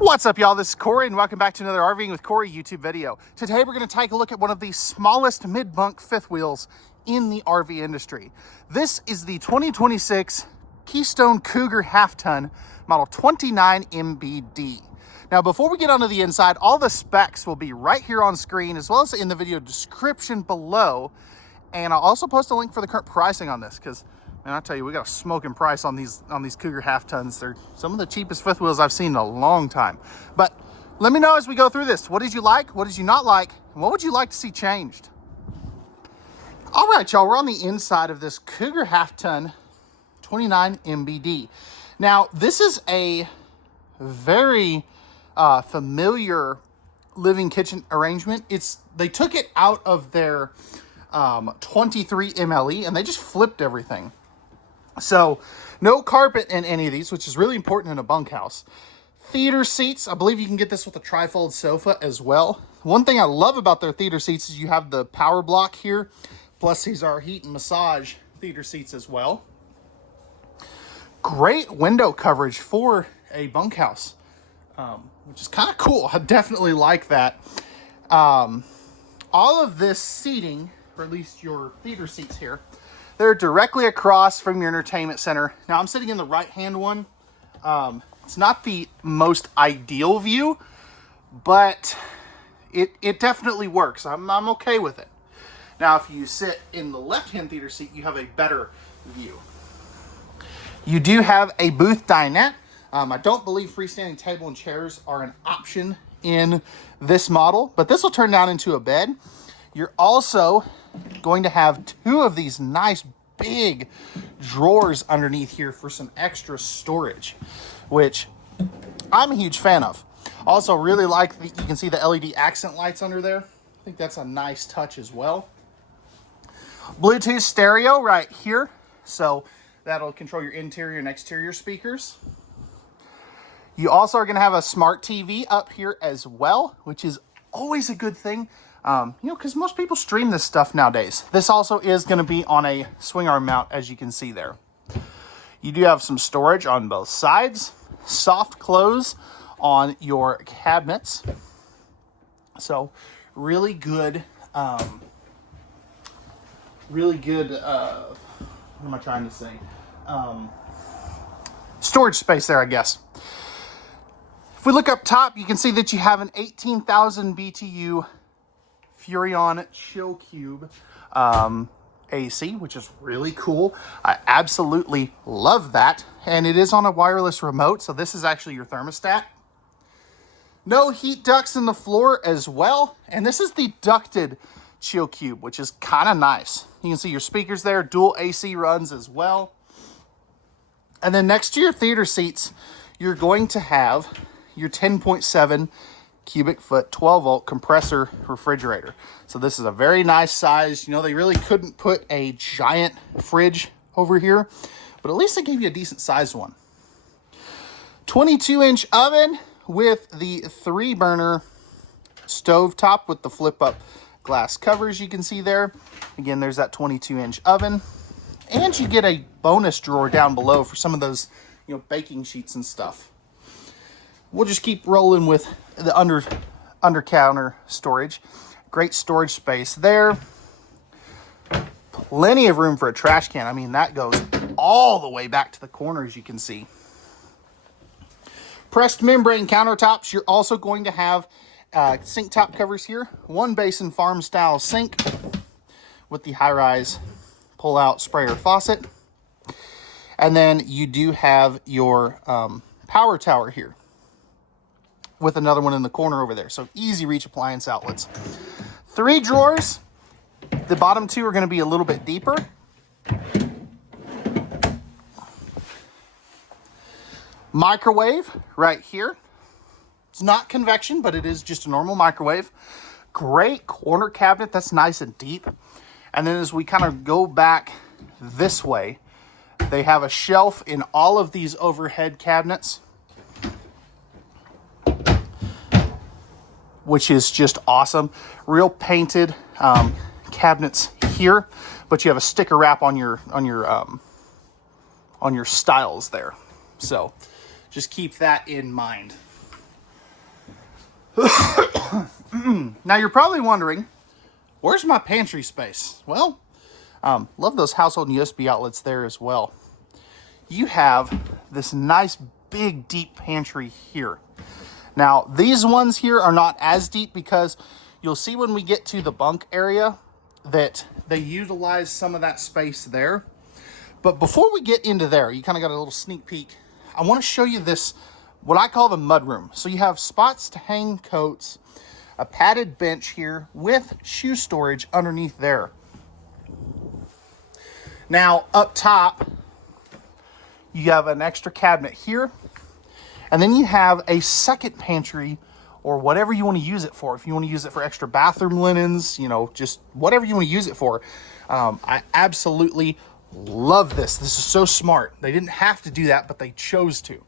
What's up, y'all? This is Corey, and welcome back to another RVing with Corey YouTube video. Today, we're going to take a look at one of the smallest mid-bunk fifth wheels in the RV industry. This is the 2026 Keystone Cougar half-ton, model 29MBD. Now, before we get onto the inside, all the specs will be right here on screen, as well as in the video description below. And I'll also post a link for the current pricing on this, because man, I tell you, we got a smoking price on these Cougar half tons. They're some of the cheapest fifth wheels I've seen in a long time. But let me know as we go through this. What did you like? What did you not like? And what would you like to see changed? All right, y'all, we're on the inside of this Cougar half ton 29MBD. Now, this is a very familiar living kitchen arrangement. They took it out of their 23 MLE and they just flipped everything. So no carpet in any of these, which is really important in a bunkhouse. Theater seats, I believe you can get this with a trifold sofa as well. One thing I love about their theater seats is you have the power block here, plus these are heat and massage theater seats as well. Great window coverage for a bunkhouse, which is kind of cool. I definitely like that. All of this seating, or at least your theater seats here, they're directly across from your entertainment center. Now, I'm sitting in the right-hand one. It's not the most ideal view, but it definitely works. I'm okay with it. Now, if you sit in the left-hand theater seat, you have a better view. You do have a booth dinette. I don't believe freestanding table and chairs are an option in this model, but this will turn down into a bed. You're also going to have two of these nice big drawers underneath here for some extra storage, which I'm a huge fan of. Also really like you can see the LED accent lights under there. I think that's a nice touch as well. Bluetooth stereo right here, so that'll control your interior and exterior speakers. You also are going to have a smart TV up here as well, which is always a good thing. Because most people stream this stuff nowadays. This also is going to be on a swing arm mount, as you can see there. You do have some storage on both sides, soft close on your cabinets. So really good, what am I trying to say? Storage space there, I guess. If we look up top, you can see that you have an 18,000 BTU Furrion Chill Cube AC, which is really cool. I absolutely love that. And it is on a wireless remote, so this is actually your thermostat. No heat ducts in the floor as well. And this is the ducted Chill Cube, which is kind of nice. You can see your speakers there, dual AC runs as well. And then next to your theater seats, you're going to have your 10.7 cubic foot 12 volt compressor refrigerator. So this is a very nice size. You know, they really couldn't put a giant fridge over here, but at least they gave you a decent sized one. 22-inch oven with the 3-burner stove top with the flip up glass covers you can see there. Again, there's that 22-inch oven. And you get a bonus drawer down below for some of those, baking sheets and stuff. We'll just keep rolling with the under counter storage. Great storage space there. Plenty of room for a trash can. I mean, that goes all the way back to the corner, as you can see. Pressed membrane countertops. You're also going to have sink top covers here. One basin farm style sink with the high-rise pull-out sprayer faucet. And then you do have your power tower here, with another one in the corner over there. So easy reach appliance outlets. 3 drawers. The bottom 2 are going to be a little bit deeper. Microwave right here. It's not convection, but it is just a normal microwave. Great corner cabinet that's nice and deep. And then as we kind of go back this way, they have a shelf in all of these overhead cabinets, which is just awesome. Real painted cabinets here, but you have a sticker wrap on your stiles there. So just keep that in mind. Now you're probably wondering, where's my pantry space? Well, love those household USB outlets there as well. You have this nice big deep pantry here. Now these ones here are not as deep because you'll see when we get to the bunk area that they utilize some of that space there. But before we get into there, you kind of got a little sneak peek. I want to show you this, what I call the mud room. So you have spots to hang coats, a padded bench here with shoe storage underneath there. Now up top, you have an extra cabinet here, and then you have a second pantry or whatever you want to use it for. If you want to use it for extra bathroom linens, you know, just whatever you want to use it for. I absolutely love this. This is so smart. They didn't have to do that, but they chose to.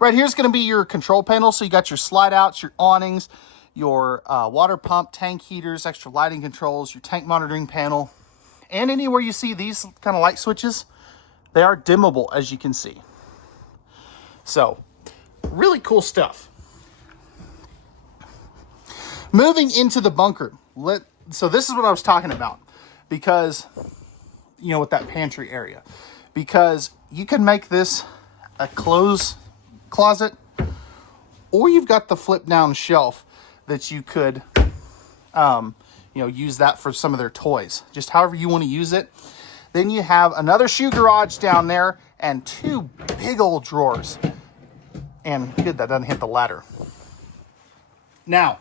Right here's going to be your control panel. So you got your slide outs, your awnings, your water pump, tank heaters, extra lighting controls, your tank monitoring panel. And anywhere you see these kind of light switches, they are dimmable, as you can see. So really cool stuff. Moving into the bunker. So this is what I was talking about, because, you know, with that pantry area, because you can make this a clothes closet, or you've got the flip down shelf that you could, you know, use that for some of their toys, just however you want to use it. Then you have another shoe garage down there and two big old drawers. And good, that doesn't hit the ladder. Now,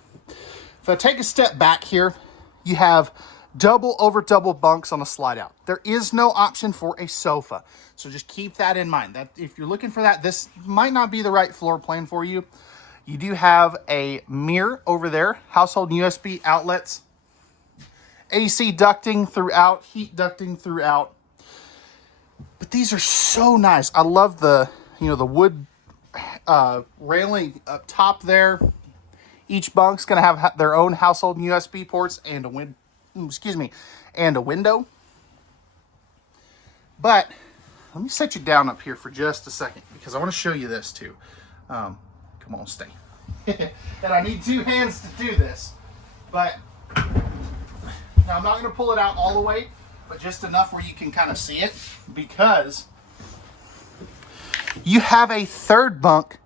if I take a step back here, you have double over double bunks on a slide out. There is no option for a sofa. So just keep that in mind. That if you're looking for that, this might not be the right floor plan for you. You do have a mirror over there, household USB outlets, AC ducting throughout, heat ducting throughout. But these are so nice. I love the, you know, the wood railing up top there. Each bunk's going to have their own household USB ports and a window. But let me set you down up here for just a second, because I want to show you this too. Come on, stay. And I need two hands to do this. But now I'm not going to pull it out all the way, but just enough where you can kind of see it, because you have a third bunk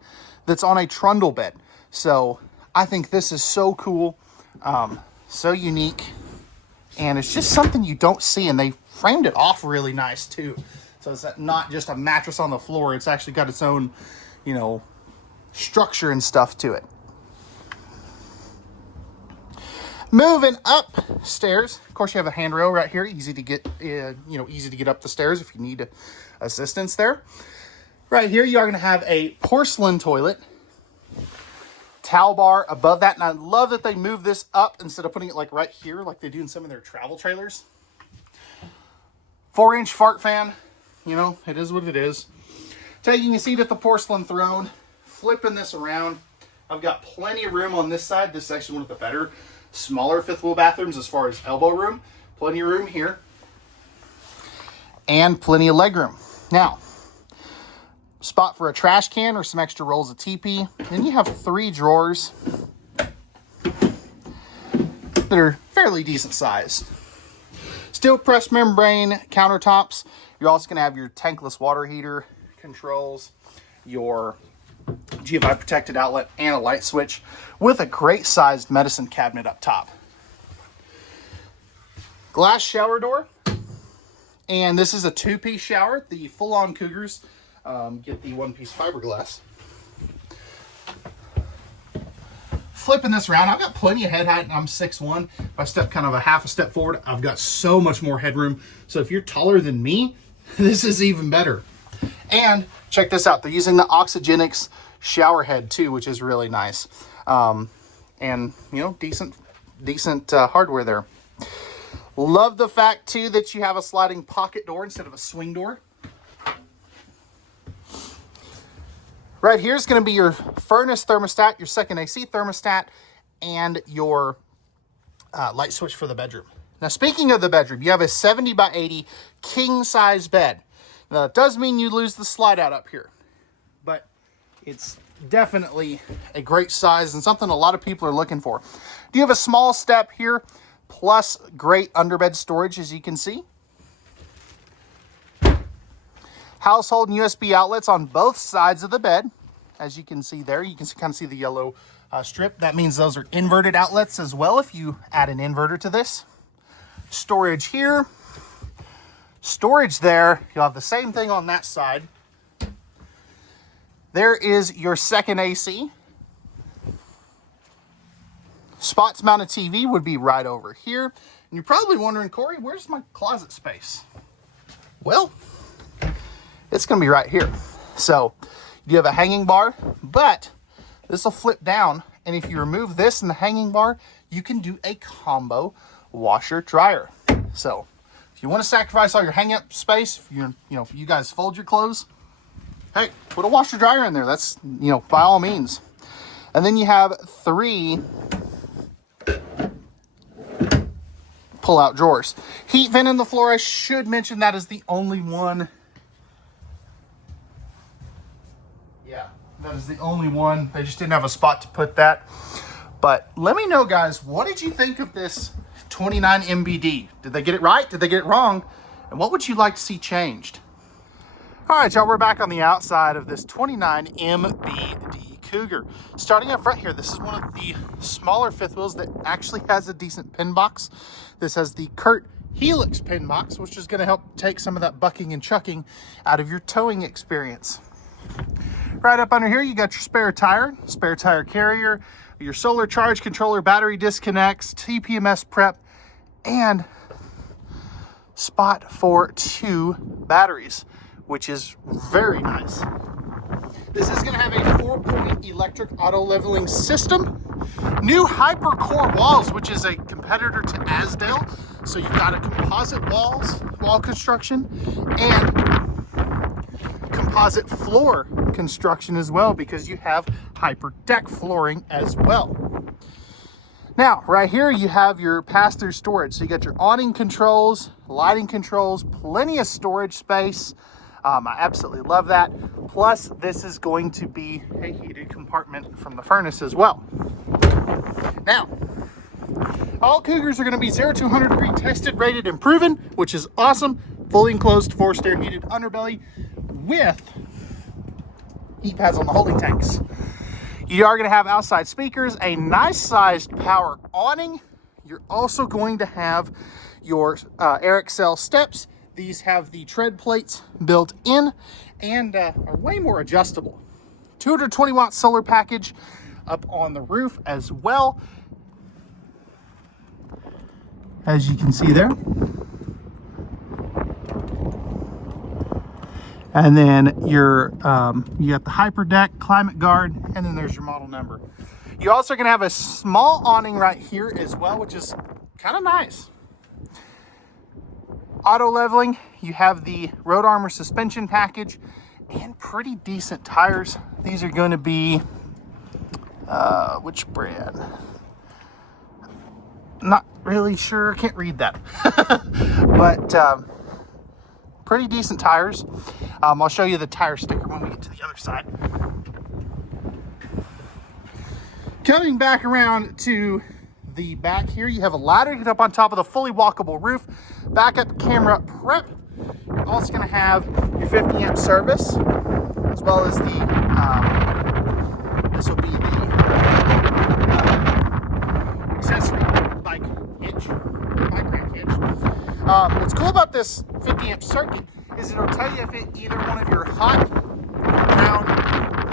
that's on a trundle bed. So I think this is so cool, so unique, and it's just something you don't see, and they framed it off really nice too. So it's not just a mattress on the floor, it's actually got its own, you know, structure and stuff to it. Moving upstairs, of course you have a handrail right here, easy to get, easy to get up the stairs if you need assistance there. Right here you are going to have a porcelain toilet, towel bar above that, and I love that they move this up instead of putting it like right here like they do in some of their travel trailers. 4-inch fart fan, you know, it is what it is. Taking a seat at the porcelain throne, flipping this around, I've got plenty of room on this side. This is actually one of the better, smaller fifth wheel bathrooms as far as elbow room. Plenty of room here, and plenty of leg room. Now, spot for a trash can or some extra rolls of TP. Then you have 3 drawers that are fairly decent sized. Steel pressed membrane countertops. You're also going to have your tankless water heater controls, your GFI protected outlet, and a light switch with a great sized medicine cabinet up top. Glass shower door. And this is a 2-piece shower. The full-on Cougars get the 1-piece fiberglass. Flipping this around, I've got plenty of head height, and I'm 6'1". If I step kind of a half a step forward, I've got so much more headroom. So if you're taller than me, this is even better. And check this out. They're using the Oxygenics shower head too, which is really nice. And, you know, decent hardware there. Love the fact too that you have a sliding pocket door instead of a swing door. Right here is going to be your furnace thermostat, your second AC thermostat, and your light switch for the bedroom. Now, speaking of the bedroom, you have a 70 by 80 king size bed. Now, it does mean you lose the slide out up here, but it's definitely a great size and something a lot of people are looking for. You have a small step here, plus great underbed storage, as you can see. Household and USB outlets on both sides of the bed. As you can see there, you can kind of see the yellow strip. That means those are inverted outlets as well if you add an inverter to this. Storage here, storage there. You'll have the same thing on that side. There is your second AC. Spots mounted TV would be right over here. And you're probably wondering, Corey, where's my closet space? Well, it's going to be right here. So you have a hanging bar, but this will flip down. And if you remove this and the hanging bar, you can do a combo washer dryer. So if you want to sacrifice all your hang up space, if if you guys fold your clothes, hey, put a washer dryer in there. That's, by all means. And then you have 3 pull-out drawers. Heat vent in the floor, I should mention that is the only one. Yeah, that is the only one. They just didn't have a spot to put that. But let me know, guys, what did you think of this 29MBD? Did they get it right? Did they get it wrong? And what would you like to see changed? All right, y'all, we're back on the outside of this 29MBD Cougar. Starting up front here, this is one of the smaller fifth wheels that actually has a decent pin box. This has the Kurt Helix pin box, which is going to help take some of that bucking and chucking out of your towing experience. Right up under here, you got your spare tire carrier, your solar charge controller, battery disconnects, TPMS prep, and spot for 2 batteries, which is very nice. This is going to have a 4-point electric auto leveling system. New HyperCore walls, which is a competitor to Asdale. So you've got a composite wall construction, and composite floor construction as well, because you have hyper deck flooring as well. Now, right here, you have your pass-through storage. So you got your awning controls, lighting controls, plenty of storage space. I absolutely love that. Plus, this is going to be a heated compartment from the furnace as well. Now, all Cougars are going to be 0 to 100 degree tested, rated, and proven, which is awesome. Fully enclosed, forced air heated underbelly with heat pads on the holding tanks. You are going to have outside speakers, a nice sized power awning. You're also going to have your air excel steps. These have the tread plates built in and are way more adjustable. 220 watt solar package up on the roof as well, as you can see there. And then you got the hyper deck, climate guard, and then there's your model number. You also are going to have a small awning right here as well, which is kind of nice. Auto leveling, you have the Road Armor suspension package and pretty decent tires. These are going to be, which brand? Not really sure, can't read that. But pretty decent tires. I'll show you the tire sticker when we get to the other side. Coming back around to the back here, you have a ladder to get up on top of the fully walkable roof. Backup camera prep. You're also going to have your 50 amp service, as well as the this will be the accessory bike hitch, bike rack hitch. What's cool about this 50 amp circuit is it'll tell you if either one of your hot, ground,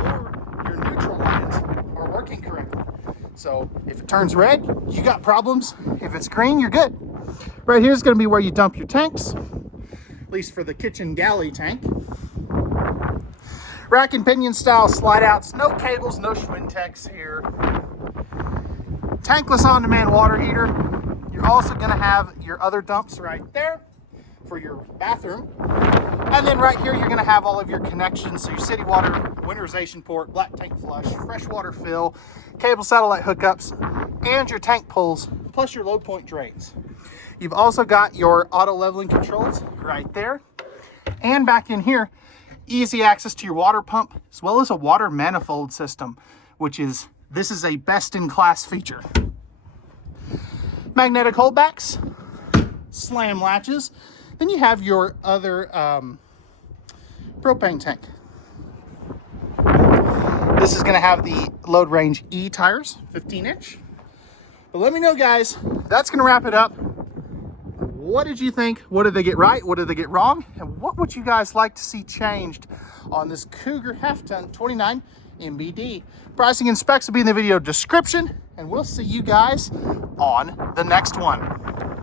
or your neutral lines are working correctly. So if it turns red, you got problems. If it's green, you're good. Right here is going to be where you dump your tanks, at least for the kitchen galley tank. Rack and pinion style slide outs, no cables, no Schwintex here. Tankless on-demand water heater. You're also going to have your other dumps right there for your bathroom. And then right here, you're going to have all of your connections. So your city water, winterization port, black tank flush, freshwater fill, cable satellite hookups, and your tank pulls, plus your low point drains. You've also got your auto leveling controls right there. And back in here, easy access to your water pump, as well as a water manifold system, this is a best-in-class feature. Magnetic holdbacks, slam latches. Then you have your other propane tank. This is going to have the load range E tires, 15-inch. But let me know, guys, that's going to wrap it up. What did you think? What did they get right? What did they get wrong? And what would you guys like to see changed on this Cougar half-ton 29 MBD? Pricing and specs will be in the video description, and we'll see you guys on the next one.